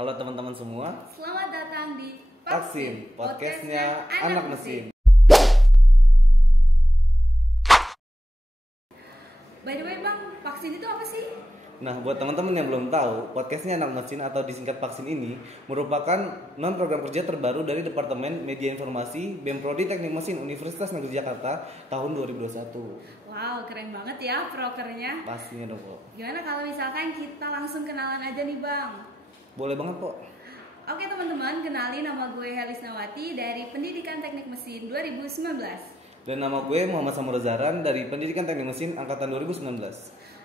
Halo teman-teman semua. Selamat datang di Vaksin, podcastnya Anak Mesin. By the way Bang, vaksin itu apa sih? Nah, buat teman-teman yang belum tahu, podcastnya Anak Mesin atau disingkat Vaksin ini merupakan program kerja terbaru dari Departemen Media Informasi BEM Prodi Teknik Mesin Universitas Negeri Jakarta tahun 2021. Wow, keren banget ya prokernya. Pastinya dong, Pok. Gimana kalau misalkan kita langsung kenalan aja nih Bang? Boleh banget, Pok. Oke teman-teman, kenalin nama gue Helis Nawati dari Pendidikan Teknik Mesin 2019. Dan nama gue Muhammad Samura Zaran dari Pendidikan Teknik Mesin angkatan 2019.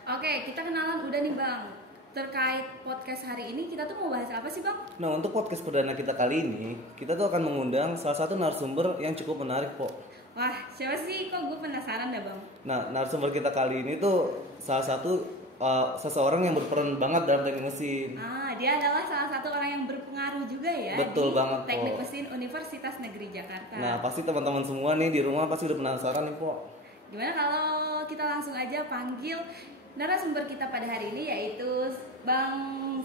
Oke, kita kenalan udah nih Bang. Terkait podcast hari ini kita tuh mau bahas apa sih Bang? Nah, untuk podcast perdana kita kali ini, kita tuh akan mengundang salah satu narasumber yang cukup menarik, Pok. Wah, siapa sih? Kok gue penasaran dah Bang. Nah, narasumber kita kali ini tuh salah satu seseorang yang berperan banget dalam teknik mesin. Dia adalah salah satu orang yang berpengaruh juga ya. Betul di banget, Teknik Po. Mesin Universitas Negeri Jakarta. Nah, pasti teman-teman semua nih di rumah pasti udah penasaran nih, Pok. Gimana kalau kita langsung aja panggil narasumber kita pada hari ini, yaitu Bang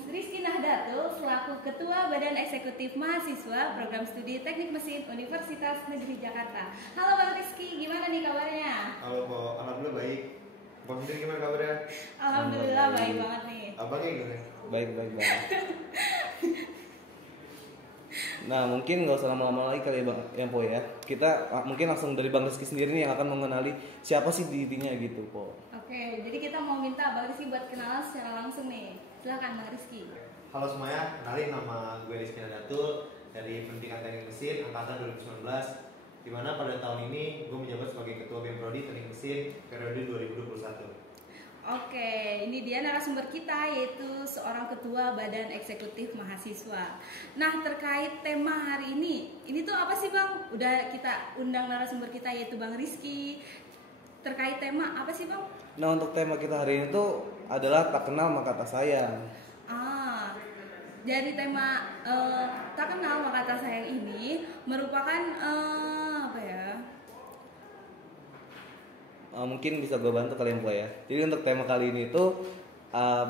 Rizky Nahdlatul selaku Ketua Badan Eksekutif Mahasiswa Program Studi Teknik Mesin Universitas Negeri Jakarta. Halo Bang Rizky, gimana nih kabarnya? Halo Ko, alhamdulillah baik. Bang Sendiri gimana kabarnya? Alhamdulillah baik banget nih. Abangnya gimana? Baik. Nah, mungkin nggak usah lama-lama lagi kali ya, Bang, Po ya. Kita mungkin langsung dari Bang Rizky sendiri nih yang akan mengenali siapa sih dirinya gitu, Po. Oke, jadi kita mau minta Bang Rizky buat kenalan secara langsung nih. Silakan Bang Rizky. Halo semuanya, kenalin nama gue Rizky Nahdlatul dari Pendidikan Teknik Mesin angkatan 2019. Di mana pada tahun ini gue menjabat sebagai Ketua BEM Prodi Teknik Mesin periode 2021. Oke, ini dia narasumber kita yaitu seorang ketua Badan Eksekutif Mahasiswa. Nah, terkait tema hari ini tuh apa sih Bang? Udah kita undang narasumber kita yaitu Bang Rizky. Terkait tema apa sih Bang? Nah, untuk tema kita hari ini tuh adalah tak kenal maka tak sayang. Dari tema tak kenal maka tak sayang ini merupakan apa ya? Mungkin bisa gue bantu kalian, Po ya. Jadi untuk tema kali ini tuh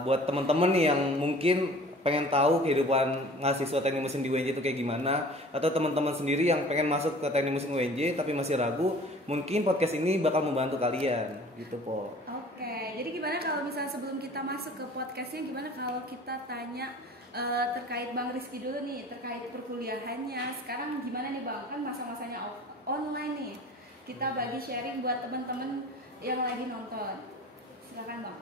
buat temen-temen nih yang mungkin pengen tahu kehidupan mahasiswa teknik mesin di UNJ itu kayak gimana, atau teman-teman sendiri yang pengen masuk ke teknik mesin UNJ tapi masih ragu, mungkin podcast ini bakal membantu kalian gitu, Po. Oke, jadi gimana kalau misalnya sebelum kita masuk ke podcastnya, gimana kalau kita tanya terkait Bang Rizky dulu nih, terkait perkuliahannya sekarang gimana nih Bang? Kan masa-masanya online nih. Kita bagi sharing buat teman-teman yang lagi nonton. Silakan Bang.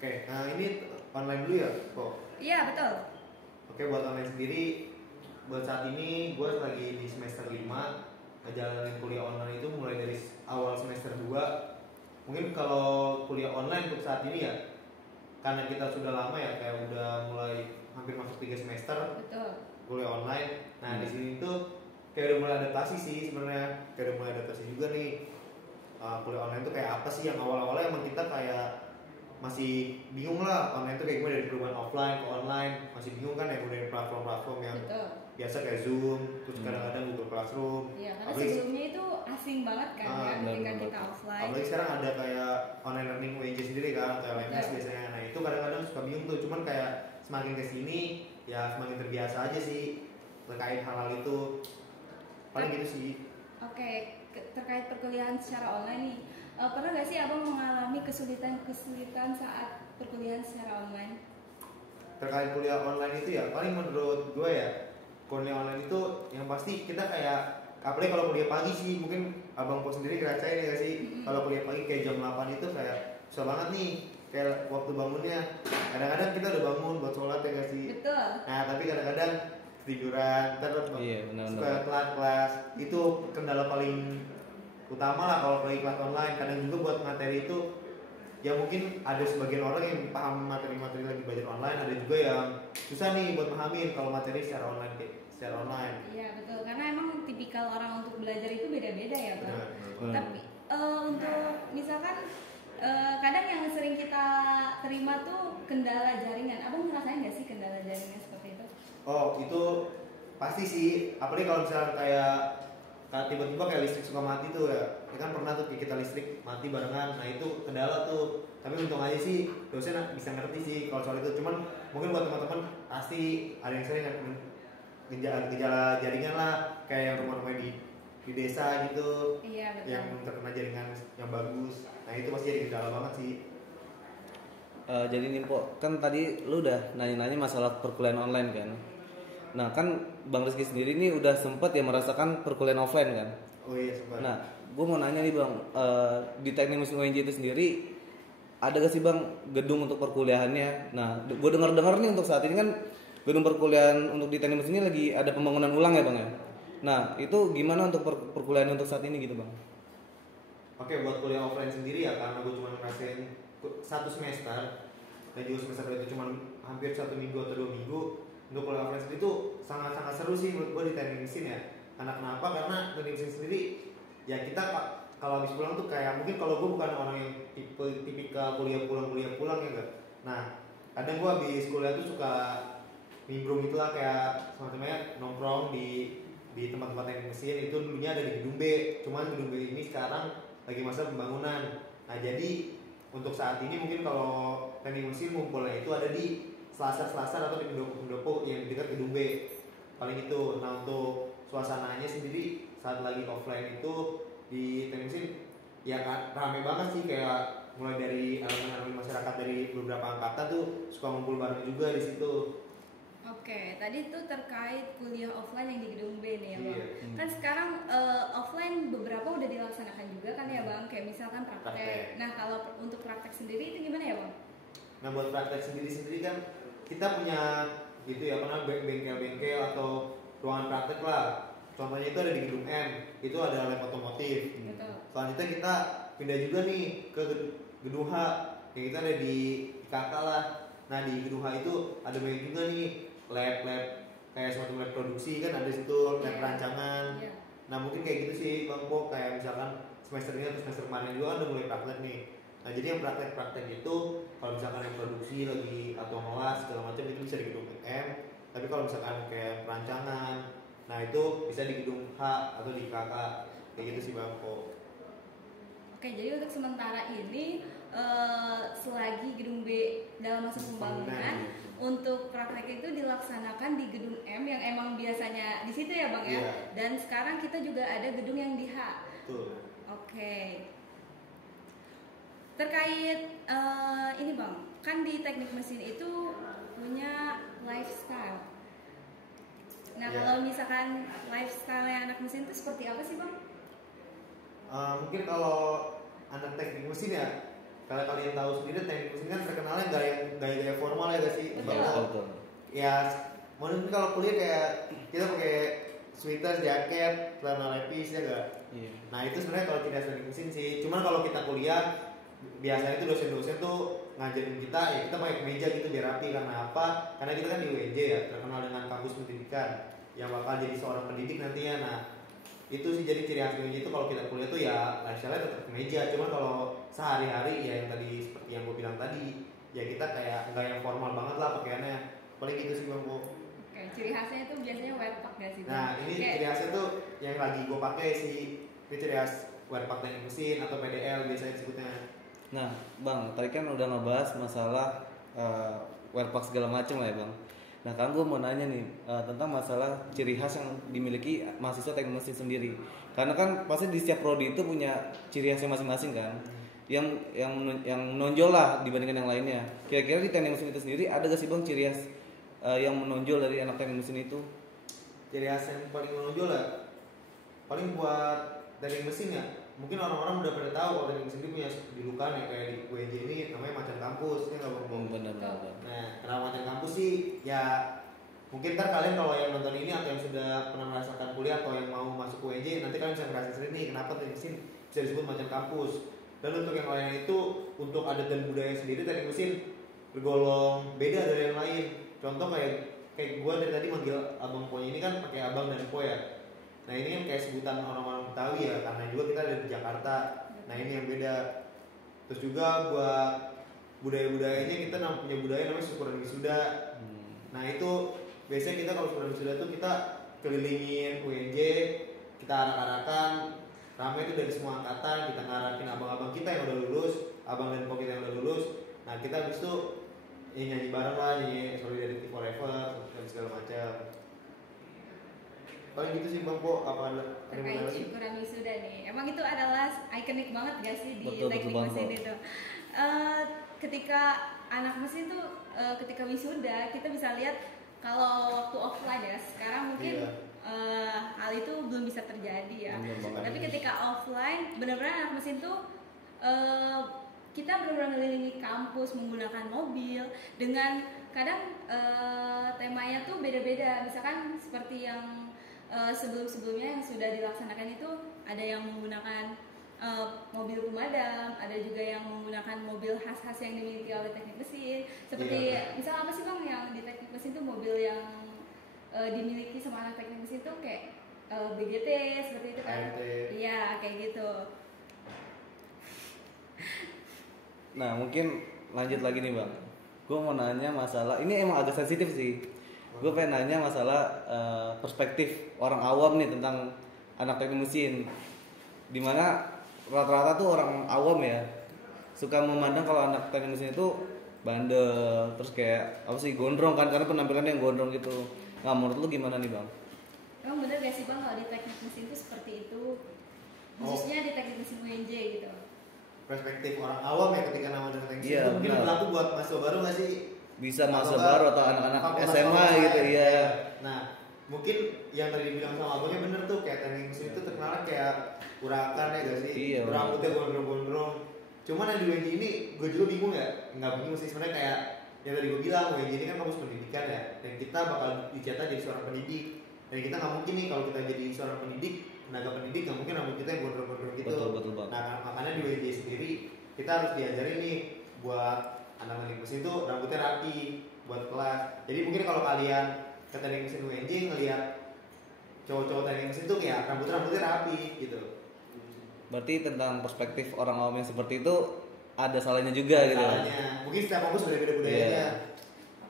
Oke, nah ini online dulu ya Ko? Iya betul. Oke, buat online sendiri, buat saat ini gue lagi di semester 5. Ngejalanin kuliah online itu mulai dari awal semester 2. Mungkin kalau kuliah online untuk saat ini ya, karena kita sudah lama ya, kayak udah mulai hampir masuk 3 semester. Betul. Kuliah online. Nah, di sini tuh kayak udah mulai adaptasi sih sebenarnya. Kayak udah mulai adaptasi juga nih. Kuliah online tuh kayak apa sih, yang awal-awalnya emang kita kayak masih bingung lah online tuh kayak gimana, dari perubahan offline ke online. Masih bingung kan ya, dari platform-platform yang Betul. biasa kayak Zoom, terus kadang-kadang Google Classroom. Iya, karena Apalagi- sebelumnya itu asing banget kan ya ketika benar. kita offline. Apalagi sekarang ada kayak online learning UNJ sendiri kan, kayak LMS biasanya. Nah itu kadang-kadang suka bingung tuh, cuman kayak semakin kesini ya semakin terbiasa aja sih terkait hal-hal itu. Paling gitu sih. Oke, terkait perkuliahan secara online nih, pernah gak sih Abang mengalami kesulitan saat perkuliahan secara online? Terkait kuliah online itu ya, paling menurut gue ya, kuliah online itu yang pasti kita kayak, apalagi kalau kuliah pagi sih, mungkin abang Po sendiri ngerasain ya gak sih? Kalau kuliah pagi kayak jam 8 itu kayak susah banget nih, kayak waktu bangunnya. Kadang-kadang kita udah bangun buat sholat ya gak sih? Betul. Nah tapi kadang-kadang tiduran, terus Iya, benar-benar. suka telat kelas. Itu kendala paling utama lah kalau pergi kelas online. Kadang juga buat materi itu, ya mungkin ada sebagian orang yang paham materi-materi lagi belajar online, ada juga yang susah nih buat memahami kalau materi secara online. Iya betul, karena emang tipikal orang untuk belajar itu beda-beda ya Bang. Benar. Tapi untuk misalkan kadang yang sering kita terima tuh kendala jaringan. Abang ngerasain nggak sih kendala jaringan seperti itu? Oh itu pasti sih, apalagi kalau misalnya kayak tiba-tiba kayak listrik suka mati tuh ya kan pernah tuh kita listrik mati barengan. Nah itu kendala tuh tapi untung aja sih dosen bisa ngerti sih kalau soal itu. Cuman mungkin buat teman-teman pasti ada yang sering gejala jaringan lah, kayak yang rumah-rumah di desa gitu, Iya betul. yang terkena jaringan yang bagus. Nah itu pasti jadi gejala banget sih. Jadi nih Po, kan tadi lu udah nanya-nanya masalah perkuliahan online kan. Nah kan Bang Rizky sendiri nih udah sempet ya merasakan perkuliahan offline kan. Oh iya sempat. Nah, gue mau nanya nih Bang, di teknik mesin UNJ itu sendiri ada gak sih Bang gedung untuk perkuliahannya? Nah, gue dengar-dengar nih untuk saat ini kan gedung perkuliahan untuk di teknik mesin ini lagi ada pembangunan ulang ya Bang ya. Nah, itu gimana untuk perkuliahan untuk saat ini gitu Bang? Oke, buat kuliah offline sendiri ya, karena gue cuma ngerasain satu semester dan juga semester itu cuma hampir 1 minggu atau 2 minggu. Untuk kuliah offline sendiri itu sangat-sangat seru sih menurut gue di teknik mesin ya. Karena kenapa? Karena teknik mesin sendiri ya kita kalau habis pulang tuh kayak, mungkin kalau gue bukan orang yang tipikal kuliah pulang ya enggak. Nah, kadang gue habis kuliah tuh suka nimbrung itulah, kayak semacamnya nongkrong di tempat-tempat teknik mesin. Itu dulunya ada di gedung B, cuman gedung B ini sekarang lagi masa pembangunan. Nah jadi untuk saat ini mungkin kalau teknik mesin ngumpulnya itu ada di selasar atau di pendopo yang di dekat gedung B paling itu. Nah untuk suasananya sendiri saat lagi offline itu di teknik mesin ya rame banget sih, kayak mulai dari elemen-elemen masyarakat dari beberapa angkatan tuh suka ngumpul bareng juga di situ. Oke, tadi itu terkait kuliah offline yang di gedung B nih ya Bang. Iya. Kan sekarang offline beberapa udah dilaksanakan juga kan ya Bang, kayak misalkan praktek. Nah kalau untuk praktek sendiri itu gimana ya Bang? Nah buat praktek sendiri kan kita punya gitu ya, karena bengkel-bengkel atau ruangan praktek lah. Contohnya itu ada di gedung M, itu ada lab otomotif. Betul. Selanjutnya kita pindah juga nih ke gedung H, yang kita ada di IKK lah. Nah di gedung H itu ada banyak juga nih lab kayak semacam lab produksi kan, ada di situ lab perancangan. Yeah. Nah mungkin kayak gitu sih Bang Po, kayak misalkan semester ini atau semester kemarin juga kan udah mulai praktek nih. Nah jadi yang praktek itu kalau misalkan yang produksi lagi atau ngolah segala macam itu bisa di gedung M. Tapi kalau misalkan kayak perancangan, nah itu bisa di gedung H atau di KK, kayak gitu sih Bang Po. Oke, jadi untuk sementara ini selagi gedung B dalam masa pembangunan, untuk praktek itu dilaksanakan di gedung M yang emang biasanya di situ ya Bang ya. Iya. Dan sekarang kita juga ada gedung yang di H. Betul. Oke. Terkait ini Bang, kan di teknik mesin itu punya lifestyle. Nah, Yeah. kalau misalkan lifestyle yang anak mesin itu seperti apa sih Bang? Mungkin kalau anak teknik mesin ya, kalau kalian tahu sendiri teknik mesin kan terkenalnya gaya-gaya formal ya gak sih? Betul. Ya, mungkin kalau kuliah kayak kita pakai sweater, jaket, celana lepis ya gak? Iya. Nah itu sebenarnya kalau tidak teknik mesin sih. Cuman kalau kita kuliah biasanya itu dosen-dosen tuh ngajarin kita ya kita pakai kemeja gitu biar rapi. Karena apa? Karena kita kan di UNJ ya, terkenal dengan kampus pendidikan yang bakal jadi seorang pendidik nantinya. Nah itu sih jadi ciri khas UNJ itu kalau kita kuliah tuh ya lifestyle-nya tetap kemeja. Cuman kalau sehari-hari ya yang tadi seperti yang gue bilang tadi ya kita kayak nggak yang formal banget lah pakaiannya. Paling gitu sih Bang Bu. Oke, ciri khasnya itu biasanya wearpack gak sih Bang? Nah ini ciri khasnya tuh yang lagi gue pakai sih. Ini ciri khas wearpack teknik mesin atau PDL biasanya disebutnya. Nah, Bang, tadi kan udah ngebahas masalah wearpack segala macam lah ya, Bang. Nah, kan gue mau nanya nih tentang masalah ciri khas yang dimiliki mahasiswa teknik mesin sendiri. Karena kan pasti di setiap prodi itu punya ciri khasnya masing-masing kan. Yang menonjol lah dibandingkan yang lainnya. Kira-kira di teknik mesin itu sendiri ada gak sih Bang ciri khas yang menonjol dari anak teknik mesin itu? Ciri khas yang paling menonjol lah, paling buat teknik mesin ya. Mungkin orang-orang udah pada tahu kalau teknik mesin itu punya julukan ya, kayak di UNJ ini namanya macan kampus, ya nggak Bang? Benar-benar. Nah, kenapa macan kampus sih? Ya mungkin ntar kalian kalau yang nonton ini atau yang sudah pernah merasakan kuliah atau yang mau masuk UNJ, nanti kalian bisa ngerasain sendiri nih kenapa teknik mesin bisa disebut macan kampus. Dan untuk yang lain itu, untuk adat dan budaya sendiri teknik mesin bergolong beda dari yang lain. Contoh kayak gue dari tadi manggil abang Po ini kan pakai abang dan Po ya. Nah ini kan kayak sebutan orang-orang Betawi ya, karena juga kita ada di Jakarta. Nah ini yang beda. Terus juga buat budaya-budayanya kita punya budaya namanya syukuran wisuda. Nah itu biasanya kita kalau syukuran wisuda tuh kita kelilingin UNJ, kita arak-arakan, ramai itu dari semua angkatan, kita ngarakin abang-abang kita yang udah lulus abang dan pok kita yang udah lulus. Nah kita habis itu nyanyi bareng lah, nyanyi Solidarity Forever dan segala macam. Paling gitu sih bang Po, apa ada terkait lagi? syukuran wisuda nih, emang itu adalah ikonik banget gak sih di Betul, teknik betul mesin banget. itu. Ketika anak mesin tuh ketika wisuda kita bisa lihat kalau waktu offline ya, sekarang mungkin Iya. hal itu belum bisa terjadi ya. Bener banget. Tapi ketika offline benar-benar anak mesin tuh kita benar-benar mengelilingi kampus menggunakan mobil dengan kadang temanya tuh beda-beda, misalkan seperti yang sebelum-sebelumnya yang sudah dilaksanakan itu ada yang menggunakan mobil pemadam, ada juga yang menggunakan mobil khas-khas yang dimiliki oleh teknik mesin. Seperti Iya. misal apa sih bang yang di teknik mesin tuh mobil yang dimiliki sama anak teknik mesin tuh kayak BGT seperti itu kan? AMT. Iya kayak gitu. Nah mungkin lanjut lagi nih bang, gue mau nanya masalah ini emang agak sensitif sih. Gue pengen nanya masalah perspektif orang awam nih tentang anak teknik mesin, dimana rata-rata tuh orang awam ya suka memandang kalau anak teknik mesin itu bandel, terus kayak apa sih, gondrong kan, karena penampilannya yang gondrong gitu. Nah menurut lu gimana nih bang? Emang bener gak sih bang kalau di teknik mesin itu seperti itu, khususnya di teknik mesin UNJ gitu? Perspektif orang awam ya ketika nama dengan teknik Iya, itu mungkin benar. berlaku buat mahasiswa baru nggak sih? Bisa Atau mahasiswa nggak baru atau anak-anak fakultas SMA fakultas gitu, lain. iya. Nah mungkin yang tadi dibilang sama abangnya bener tuh, kayak teknik mesin itu terkenal kayak urakan ya gak sih? Iya, benar. Rambutnya gondrong-gondrong. Cuman yang di UNJ ini gue juga bingung ya, nggak bingung sih sebenarnya, kayak yang tadi gue bilang UNJ ini kan kampus pendidikan ya, dan kita bakal dicetak jadi seorang pendidik. Dan kita nggak mungkin nih kalau kita jadi seorang pendidik, tenaga pendidik nggak mungkin rambut kita yang gondrong-gondrong gitu. Betul bang. Nah makanya di UNJ sendiri kita harus diajarin nih buat anak teknik mesin itu rambutnya rapi buat kelas. Jadi mungkin kalau kalian ke teknik mesin UNJ ngelihat cowok-cowok teknik mesin tuh kayak rambutnya rapi gitu. Berarti tentang perspektif orang awam yang seperti itu ada salahnya juga gitu. Salahnya mungkin setiap kampus beda-beda budayanya. Iya.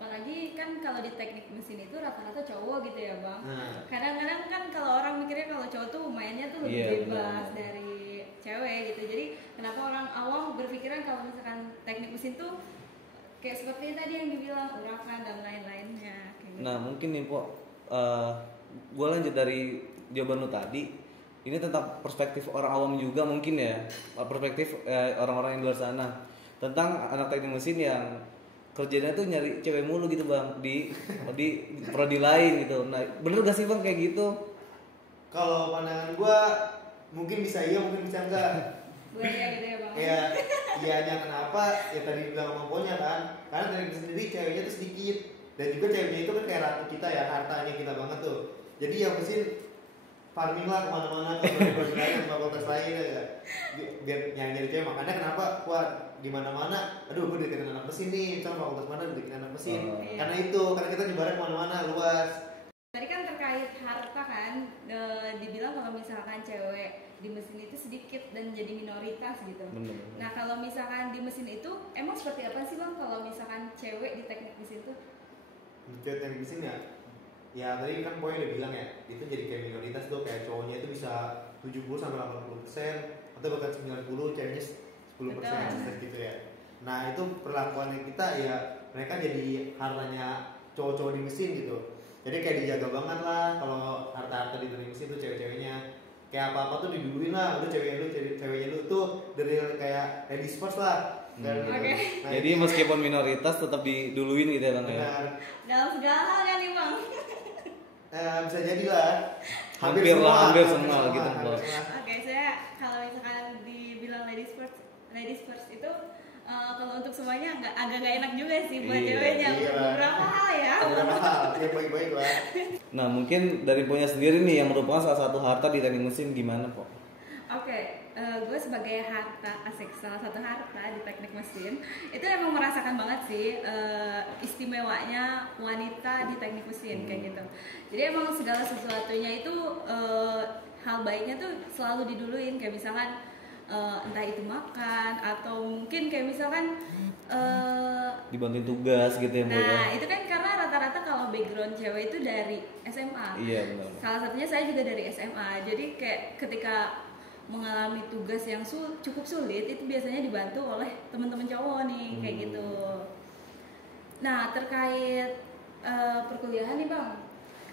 Apalagi kan kalau di teknik mesin itu rata-rata cowok gitu ya bang. Nah. Kadang-kadang kan kalau orang mikirnya kalau cowok tuh mainnya tuh lebih Iya, bebas benar. dari cewek gitu. Jadi kenapa orang awam berpikiran kalau misalkan teknik mesin tuh kayak seperti tadi yang dibilang urakan dan lain-lainnya kayak gitu. Nah mungkin nih Po, gue lanjut dari jawaban lu tadi. Ini tentang perspektif orang awam juga mungkin ya, perspektif orang-orang yang di luar sana tentang anak teknik mesin yang kerjanya tuh nyari cewek mulu gitu bang di prodi lain gitu. Nah bener gak sih bang kayak gitu? Kalau pandangan gua mungkin bisa iya, mungkin bisa enggak. Buatnya gitu ya bang. Ya, ianya kenapa? Ya tadi bilang sama Ponya kan, karena teknik sendiri ceweknya tuh sedikit, dan juga ceweknya itu kan kayak ratu kita ya, hartanya kita banget tuh. Jadi yang mesin farming lah kemana-mana ke prodi lain, ke fakultas lain ya, biar yang jadi cewek. Makanya kenapa gua di mana-mana, aduh gua deketin anak mesin nih, misalnya fakultas mana deketin anak mesin. Oh. Karena itu, karena kita nyebarnya kemana-mana luas. Tadi kan terkait harta kan, dibilang kalau misalkan cewek di mesin itu sedikit dan jadi minoritas gitu. Bener. Nah kalau misalkan di mesin itu emang seperti apa sih bang kalau misalkan cewek di teknik mesin itu? Cewek teknik mesin ya tadi kan Boy udah bilang ya, itu jadi kayak minoritas tuh, kayak cowoknya itu bisa 70-80% atau bahkan 90, ceweknya 10% gitu ya. Nah itu perlakuannya kita ya, mereka jadi hartanya cowok-cowok di mesin gitu. Jadi kayak dijaga banget lah kalau harta-harta di mesin tuh cewek-ceweknya. Kayak apa-apa tuh diduluin lah, udah ceweknya lu tuh dari kayak ladies first lah. Dan gitu. Oke. Nah, Jadi meskipun minoritas tetap diduluin gitu ya bang ya. benar. Dalam segala hal kan nih bang? Bisa jadi lah. Hampir semua gitu, hampir Bos. semua. Oke, saya kalau misalkan dibilang ladies first itu kalau untuk semuanya agak nggak enak juga sih buat Iya, ceweknya. iya. Beberapa hal ya. Beberapa hal, ya baik-baik lah. Nah mungkin dari Ponya sendiri nih yang merupakan salah satu harta di teknik mesin gimana Po? Oke, gue sebagai salah satu harta di teknik mesin itu emang merasakan banget sih istimewanya wanita di teknik mesin kayak gitu. Jadi emang segala sesuatunya itu hal baiknya tuh selalu diduluin, kayak misalkan entah itu makan atau mungkin kayak misalkan Dibantuin tugas gitu ya Bu ya? nah itu kan karena rata-rata kalau background cewek itu dari SMA. Iya benar. Salah satunya saya juga dari SMA. Jadi kayak ketika mengalami tugas yang cukup sulit, itu biasanya dibantu oleh teman-teman cowok nih, kayak gitu. Nah, terkait perkuliahan nih Bang,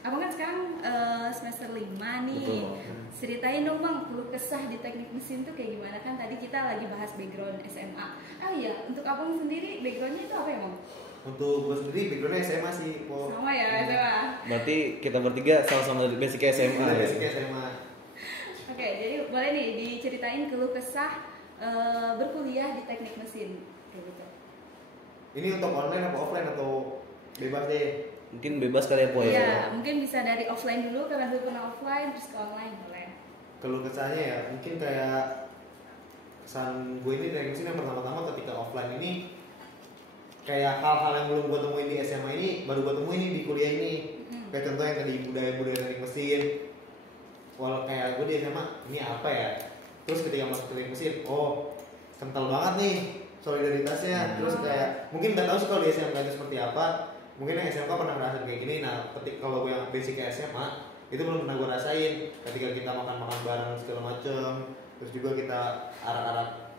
abang kan sekarang semester 5 nih. Betul. Ceritain dong Bang, keluh kesah di teknik mesin tuh kayak gimana, kan tadi kita lagi bahas background SMA. Ah iya, untuk abang sendiri backgroundnya itu apa ya Bang? Untuk gue sendiri backgroundnya SMA sih, Po. Sama ya, SMA. Berarti kita bertiga sama-sama dari basic SMA ya. Basicnya SMA. Oke, jadi boleh nih diceritain keluh kesah berkuliah di teknik mesin kayak gitu. Ini untuk online apa offline atau bebas deh? Mungkin bebas kali ya Po ya. Iya, mungkin bisa dari offline dulu karena dulu pernah offline terus ke online boleh. Keluh kesahnya ya, mungkin kayak kesan gue ini teknik mesin yang pertama-tama ketika offline ini kayak hal-hal yang belum gue temuin di SMA ini baru gue temuin nih di kuliah ini. Kayak contoh yang tadi budaya-budaya teknik mesin. Walau kayak gue di SMA ini apa ya? Terus ketika masuk teknik mesin, oh kental banget nih solidaritasnya. Terus kayak mungkin nggak tahu sih kalau di SMK itu seperti apa. Mungkin yang SMK pernah ngerasain kayak gini. Nah, kalau gue yang basic ke SMA itu belum pernah gue rasain. Ketika kita makan-makan bareng segala macem, terus juga kita arak-arak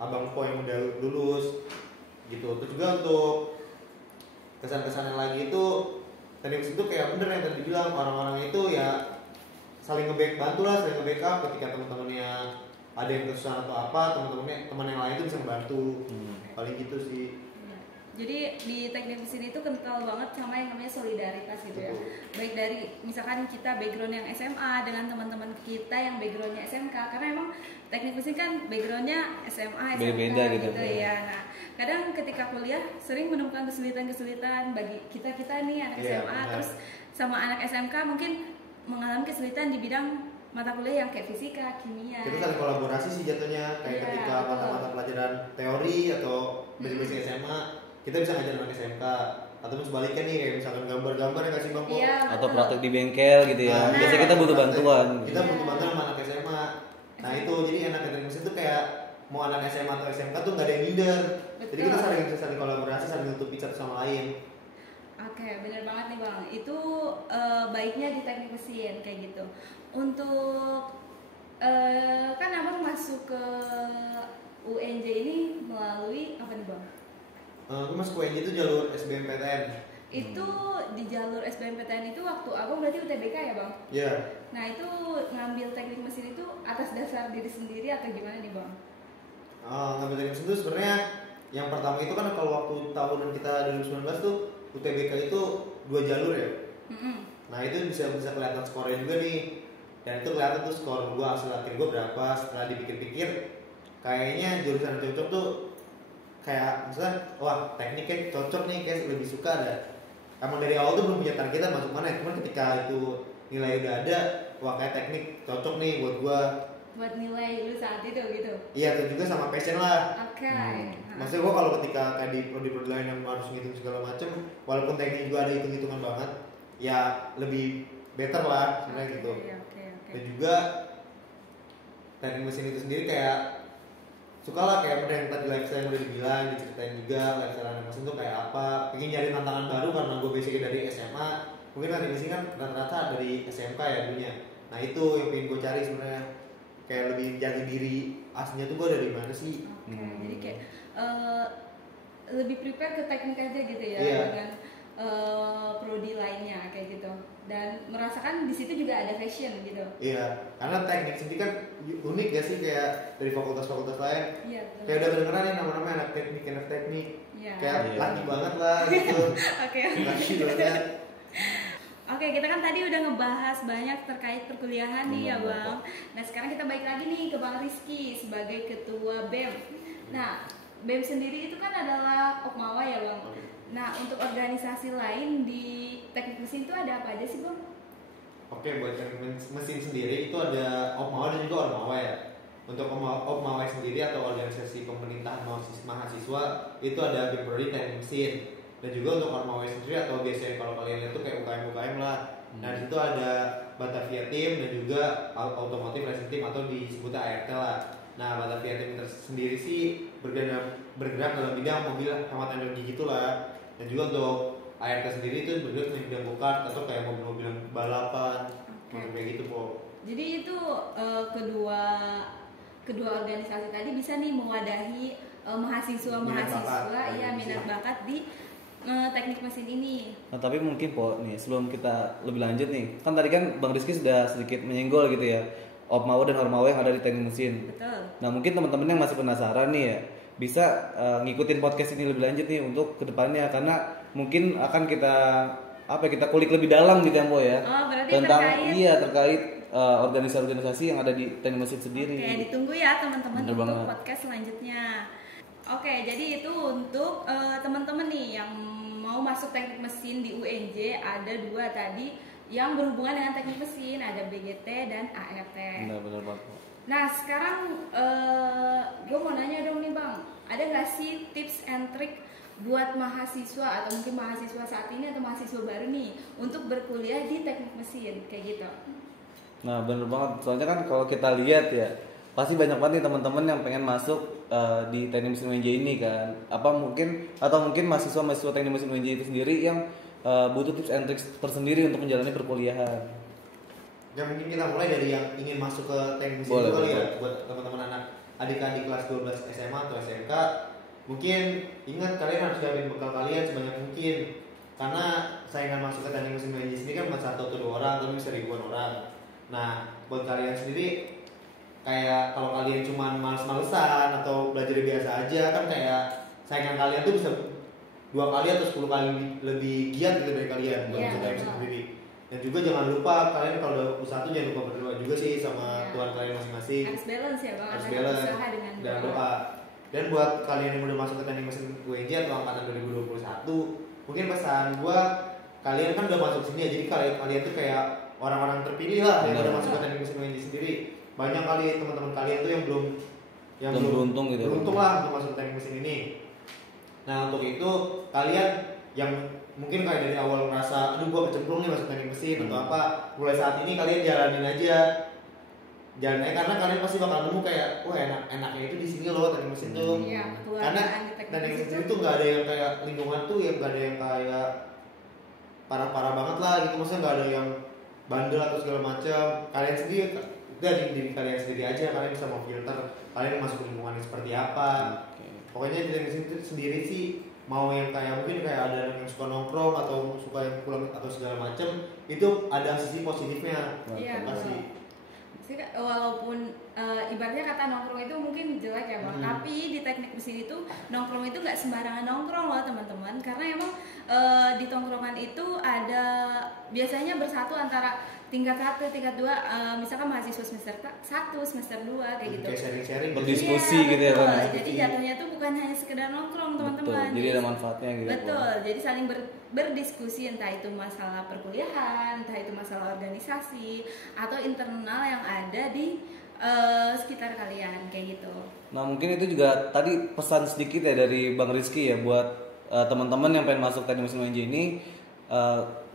abang po yang udah lulus gitu. Terus juga untuk kesan-kesannya lagi itu teknik mesin itu kayak bener yang tadi bilang, orang-orang itu ya saling bantu lah, saling nge-backup ketika teman-temannya ada yang kesusahan atau apa, teman yang lain itu bisa membantu. Paling gitu sih. Jadi di teknik mesin itu kental banget sama yang namanya solidaritas gitu ya. Baik dari misalkan kita background yang SMA dengan teman-teman kita yang backgroundnya SMK, karena emang teknik mesin kan backgroundnya SMA, SMK Beda-beda gitu ya. Nah, kadang ketika kuliah sering menemukan kesulitan-kesulitan bagi kita nih anak SMA, benar. terus sama anak SMK mungkin mengalami kesulitan di bidang mata kuliah yang kayak fisika, kimia. Kita saling kolaborasi sih jatuhnya, kayak Iya, ketika betul. mata-mata pelajaran teori atau basic-basic SMA, kita bisa ngajar anak SMK. Atau sebaliknya nih, kayak misalkan gambar-gambar yang kasih bangku. Iya, Atau betul. praktek di bengkel gitu ya. Nah, Biasanya kita butuh bantuan. Kita butuh bantuan sama anak SMA. Nah itu jadi anak teknik mesin tuh kayak mau anak SMA atau SMK tuh nggak ada yang minder. Jadi kita saling kolaborasi, saling nutupi satu sama lain. Oke, bener banget nih Bang. Itu baiknya di teknik mesin kayak gitu. Untuk kan Abang masuk ke UNJ ini melalui apa nih Bang? Gue masuk UNJ itu jalur SBMPTN. Itu di jalur SBMPTN itu waktu Abang berarti UTBK ya Bang? Iya. Nah itu ngambil teknik mesin itu atas dasar diri sendiri atau gimana nih Bang? Ngambil teknik mesin itu sebenarnya yang pertama itu kan kalau waktu tahunan kita 2019 tuh UTBK itu 2 jalur ya. Nah itu bisa kelihatan skornya juga nih. Dan itu kelihatan tuh skor gue, hasil akhir gue berapa. Setelah dipikir-pikir kayaknya jurusan yang cocok tuh kayak misalnya wah tekniknya cocok nih, kayak lebih suka ada. Emang dari awal tuh belum punya targetan masuk mana, cuman ketika itu nilai udah ada, wah kayak teknik cocok nih buat gue. Buat nilai dulu saat itu gitu? Iya, itu juga sama passion lah. Oke. Maksudnya gue kalau ketika kayak di prodi lain yang harus ngitung segala macem, walaupun teknik juga ada hitung-hitungan banget, ya lebih better lah sebenarnya gitu. Oke. Dan juga teknik mesin itu sendiri kayak suka lah kayak yang tadi lifestyle yang udah dibilang, diceritain juga lifestyle anak mesin tuh kayak apa. Pengen nyari tantangan baru karena gue basicnya dari SMA. Mungkin teknik mesin kan rata-rata dari SMK ya dulunya. Nah itu yang pengen gue cari sebenarnya, kayak lebih jaga diri aslinya tuh gue dari mana sih. Jadi kayak lebih prepare ke teknik aja gitu ya, dengan prodi lainnya kayak gitu, dan merasakan di situ juga ada fashion gitu. Iya, karena teknik sendiri kan unik ya sih, kayak dari fakultas-fakultas lain. Iya, betul. Kayak udah kedengeran ya nama-nama anak teknik. Iya. Kayak laki banget lah gitu. Oke. Laki banget. Oke, kita kan tadi udah ngebahas banyak terkait perkuliahan nih ya Bang. Nah sekarang kita balik lagi nih ke Bang Rizky sebagai ketua BEM. Nah BEM sendiri itu kan adalah Okmawa ya Bang. Nah untuk organisasi lain di teknik mesin itu ada apa aja sih Bang? Oke, buat teknik mesin sendiri itu ada Okmawa dan juga Ormawa ya. Untuk Okmawa sendiri atau organisasi pemerintahan mahasiswa itu ada BEM Prodi Teknik Mesin. Dan juga untuk Ormawa sendiri atau biasanya kalau kalian lihat tuh kayak UKM lah. Nah di situ ada Batavia Team dan juga Automotive Racing Team atau disebutnya ART lah. Nah Batavia Team sendiri sih bergerak dalam bidang mobil hemat energi gitulah. Dan juga untuk ART sendiri itu bergerak di bidang go-kart atau kayak mobil-mobil balapan, kayak gitu po. Jadi itu kedua organisasi tadi bisa nih mewadahi mahasiswa-mahasiswa ya minat bakat di teknik mesin ini. Nah, tapi mungkin nih sebelum kita lebih lanjut nih, kan tadi kan Bang Rizky sudah sedikit menyenggol gitu ya, Opmawa dan Ormawa yang ada di teknik mesin. Betul. Nah, mungkin teman-teman yang masih penasaran nih ya, bisa ngikutin podcast ini lebih lanjut nih untuk kedepannya, karena mungkin akan kita kulik lebih dalam gitu ya, Mbok ya. Oh, berarti tentang terkait organisasi-organisasi yang ada di teknik mesin sendiri. Oke, ditunggu ya teman-teman Bener untuk banget. podcast selanjutnya. Oke, jadi itu untuk teman-teman nih yang mau masuk teknik mesin di UNJ, ada 2 tadi yang berhubungan dengan teknik mesin, ada BGT dan ART. Benar banget. Nah, sekarang gue mau nanya dong nih Bang, ada nggak sih tips and trick buat mahasiswa atau mungkin mahasiswa saat ini atau mahasiswa baru nih untuk berkuliah di teknik mesin kayak gitu? Nah, bener banget. Soalnya kan kalau kita lihat ya, pasti banyak banget nih teman-teman yang pengen masuk di teknik mesin UNJ ini kan. Mungkin mahasiswa teknik mesin UNJ itu sendiri yang butuh tips and tricks tersendiri untuk menjalani perkuliahan. Ya mungkin kita mulai dari yang ingin masuk ke teknik mesin dulu kali ya, buat teman-teman adik-adik kelas 12 SMA atau SMK. Mungkin ingat kalian harus siapin bekal kalian sebanyak mungkin, karena saingan masuk ke teknik mesin UNJ sendiri kan bukan 1 atau 2 orang, tapi bisa ribuan orang. Nah, buat kalian sendiri, kayak kalau kalian cuma males-malesan atau belajar biasa aja, kan kayak saingan kalian tuh bisa 2 kali atau 10 kali lebih giat gitu dari kalian buat masuk teknik mesin sendiri. Dan juga jangan lupa kalian kalau udah usaha tuh jangan lupa berdoa juga sih sama Tuhan kalian masing-masing. Harus balance ya Bang, Harus antara balance usaha dengan dan doa. Dan buat kalian yang udah masuk ke teknik mesin UNJ atau angkatan 2021, mungkin pesan gua, kalian kan udah masuk sini ya, jadi kalian tuh kayak orang-orang terpilih lah yang udah masuk ke teknik mesin UNJ sendiri. Banyak kali teman-teman kalian tuh yang belum beruntung gitu. Beruntung lah untuk masuk ke teknik mesin ini. Nah, untuk itu kalian yang mungkin kayak dari awal ngerasa aduh gua kecemplung nih masuk teknik mesin atau apa, mulai saat ini kalian jalanin aja karena kalian pasti bakal nemu kayak wah enaknya itu di sini loh teknik mesin tuh. Karena teknik mesin itu nggak ada yang kayak lingkungan tuh ya, nggak ada yang kayak parah-parah banget lah gitu, maksudnya nggak ada yang bandel atau segala macam. Kalian sendiri dari diri kalian sendiri aja, kalian bisa mau filter kalian masuk lingkungan seperti apa. Pokoknya di teknik mesin itu sendiri sih, mau yang kayak mungkin kayak ada yang suka nongkrong atau suka yang pulang atau segala macam, itu ada sisi positifnya. Iya, pasti. Walaupun ibaratnya kata nongkrong itu mungkin jelek ya Bang, tapi di teknik mesin itu nongkrong itu nggak sembarangan nongkrong loh teman-teman, karena emang di tongkrongan itu ada biasanya bersatu antara tingkat 1, tingkat 2, misalkan mahasiswa semester 1, semester 2 kayak gitu. Kayak sharing-sharing, berdiskusi gitu ya kan. Jadi jatuhnya tuh bukan hanya sekedar nongkrong teman-teman. Jadi ada manfaatnya gitu. Betul. Jadi saling berdiskusi, entah itu masalah perkuliahan, entah itu masalah organisasi atau internal yang ada di sekitar kalian kayak gitu. Nah, mungkin itu juga tadi pesan sedikit ya dari Bang Rizky ya buat teman-teman yang pengen masuk teknik mesin UNJ ini.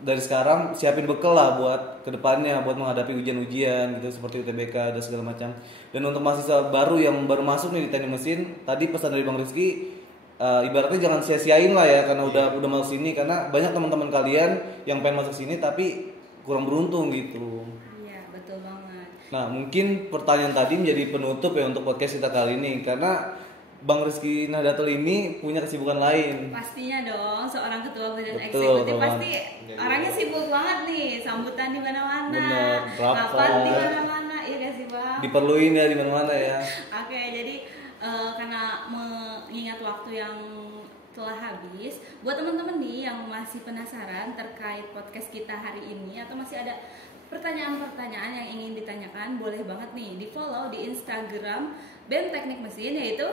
Dari sekarang siapin bekal lah buat kedepannya, buat menghadapi ujian-ujian gitu seperti UTBK dan segala macam. Dan untuk mahasiswa baru yang baru masuk nih di teknik mesin, tadi pesan dari Bang Rizky, ibaratnya jangan sia-siain lah ya karena udah masuk sini, karena banyak teman-teman kalian yang pengen masuk sini tapi kurang beruntung gitu. Iya, betul banget. Nah, mungkin pertanyaan tadi menjadi penutup ya untuk podcast kita kali ini, karena Bang Rizky Nahdlatul ini punya kesibukan lain. Pastinya dong, seorang ketua badan Betul, eksekutif Bang. pasti orangnya sibuk banget nih, sambutan di mana-mana, Bener, rapat rapat. di mana-mana, iya gak sih Bang? Diperluin ya di mana-mana ya. Oke, jadi karena mengingat waktu yang telah habis, buat teman-teman nih yang masih penasaran terkait podcast kita hari ini atau masih ada pertanyaan-pertanyaan yang ingin ditanyakan, boleh banget nih di follow di Instagram BEM Teknik Mesin, yaitu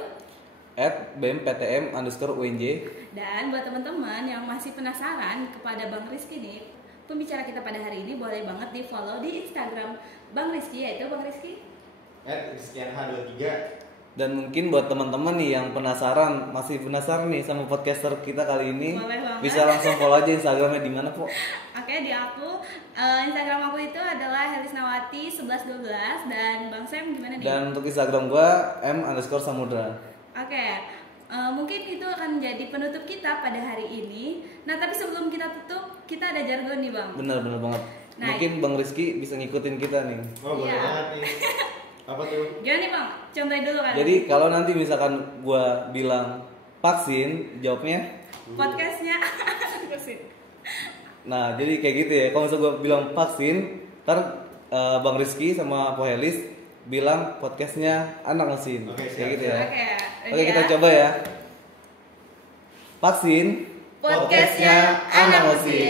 @bemptm_unj. Dan buat teman-teman yang masih penasaran kepada Bang Rizky nih, pembicara kita pada hari ini, boleh banget di follow di Instagram Bang Rizky, yaitu Bang Rizky @rizkyanha23. Dan mungkin buat teman-teman nih yang masih penasaran nih sama podcaster kita kali ini, bisa langsung follow aja Instagramnya di mana, Po? Oke, di aku Instagram aku itu adalah helisnawati1112, dan Bang Sam gimana nih? Dan untuk Instagram gua m_samudra. Oke, mungkin itu akan menjadi penutup kita pada hari ini. Nah, tapi sebelum kita tutup, kita ada jargon nih Bang. Bener banget. Nah, Mungkin Bang Rizky bisa ngikutin kita nih. Oh boleh Iya. banget nih. Apa tuh? gimana nih bang? Contohin dulu kan. Jadi kalau nanti misalkan gua bilang vaksin, jawabnya. Podcastnya vaksin. Nah, jadi kayak gitu ya. Kalau misalnya gua bilang vaksin, ntar Bang Rizky sama Pohelis bilang podcastnya anak mesin. Oke, Kayak siap, gitu ya. Oke. Oke, kita coba ya. Vaksin, Podcastnya anak mesin.